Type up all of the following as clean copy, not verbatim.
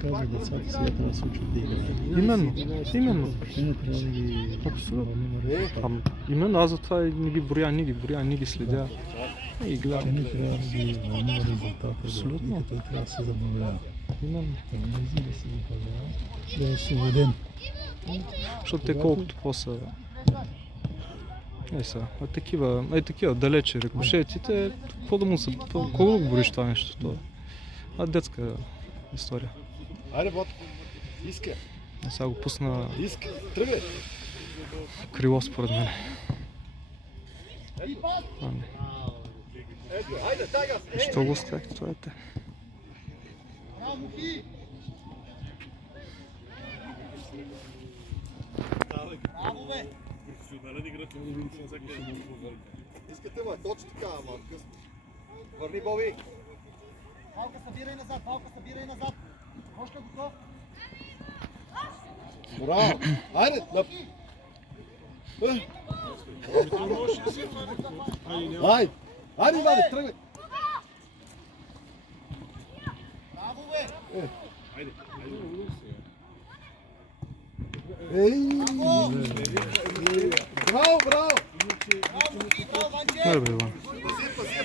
каза, децата сега трябва да се учат да играят. Именно. Те не трябва да ги... Именно, аз затова не ги броя, не ги следя. И Те гледам. не трябва да ги вълнува резултата. Абсолютно. И като трябва да се забавлява. Именно. Не да се забавлява, да е свободен. Защото те колкото по-са... такива далече рикошетите, какво да му са... Колко да го бориш това нещо? Това? Детска история. Айде, бот. Иска. Сега го пусна Иска. Тръгай. крило според мен. Айде, дай газ. Що го оставих? Това е те. Искате, бе, точно така, ама късно. Върни, Боби. Палка събирай назад. Още готов. Браво. Айде, Айде. Айде, Иване, тръгвай. Браво, бе. Ей! Браво, браво! Браво, Ванче. Добре, Иван.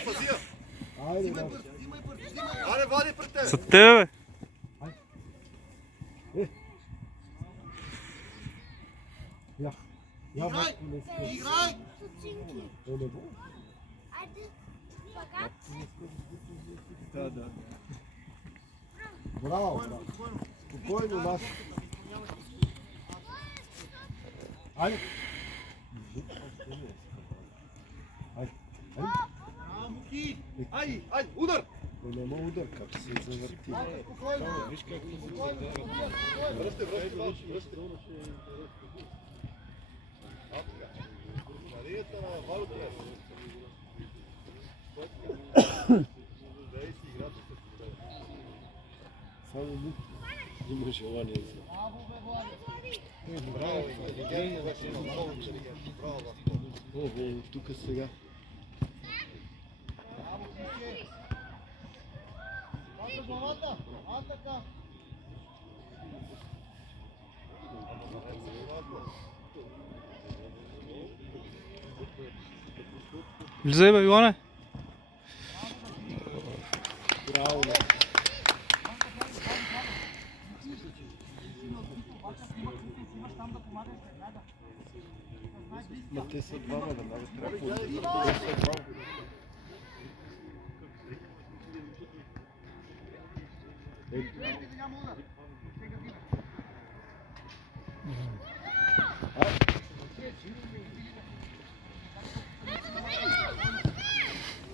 Пази. Айде, да. Айде, вади пред теб. За тебе, бе! Играй. Браво, спокойно, наш. Айде. Айде, удар! Няма удар, как се завърти. Връсте. Марията на Валутия. Само му има желание за... Браво, Ого, тук сега. Главата. Така. Влизай, бе, Иване! Браво, бе. Ма те са двама, да много трябва. Те са двама.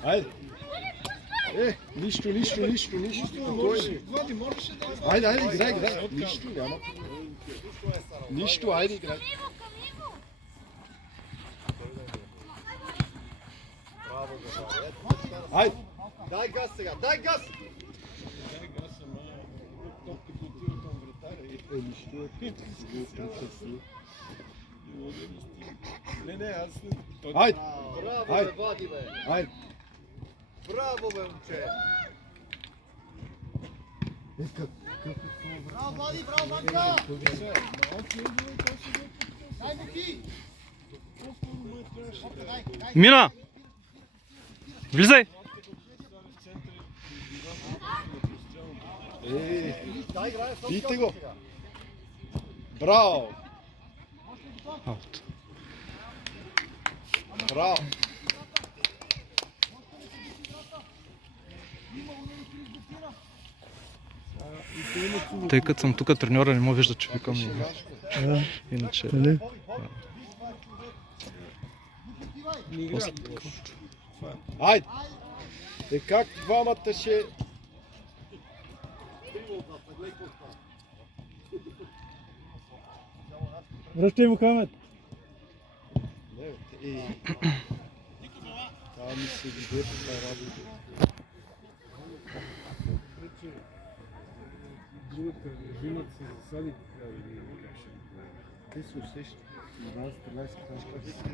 Айде! Нищо. Спокойно. Айде, играй. Нищо няма. Нищо, айде, играй. Айде! Дай газ сега, дай газ! Нищо Не, аз... Айде! Браво, бе, Вади, бе. Айде! Браво, бе, момче. Браво, Влади, браво, Ванка! Дай му ти! Мина! Влизай! Бийте го! Браво! Аут. Браво! Тъй като съм тук треньора, не му вижда, че викам. Иначе... Айде! Как двамата ще... Връщай, Мухамед! Това ми се виде по тази работа. Другата режимът се засади, трябва да ги кажа. Те се усещат. 12-13 крачка.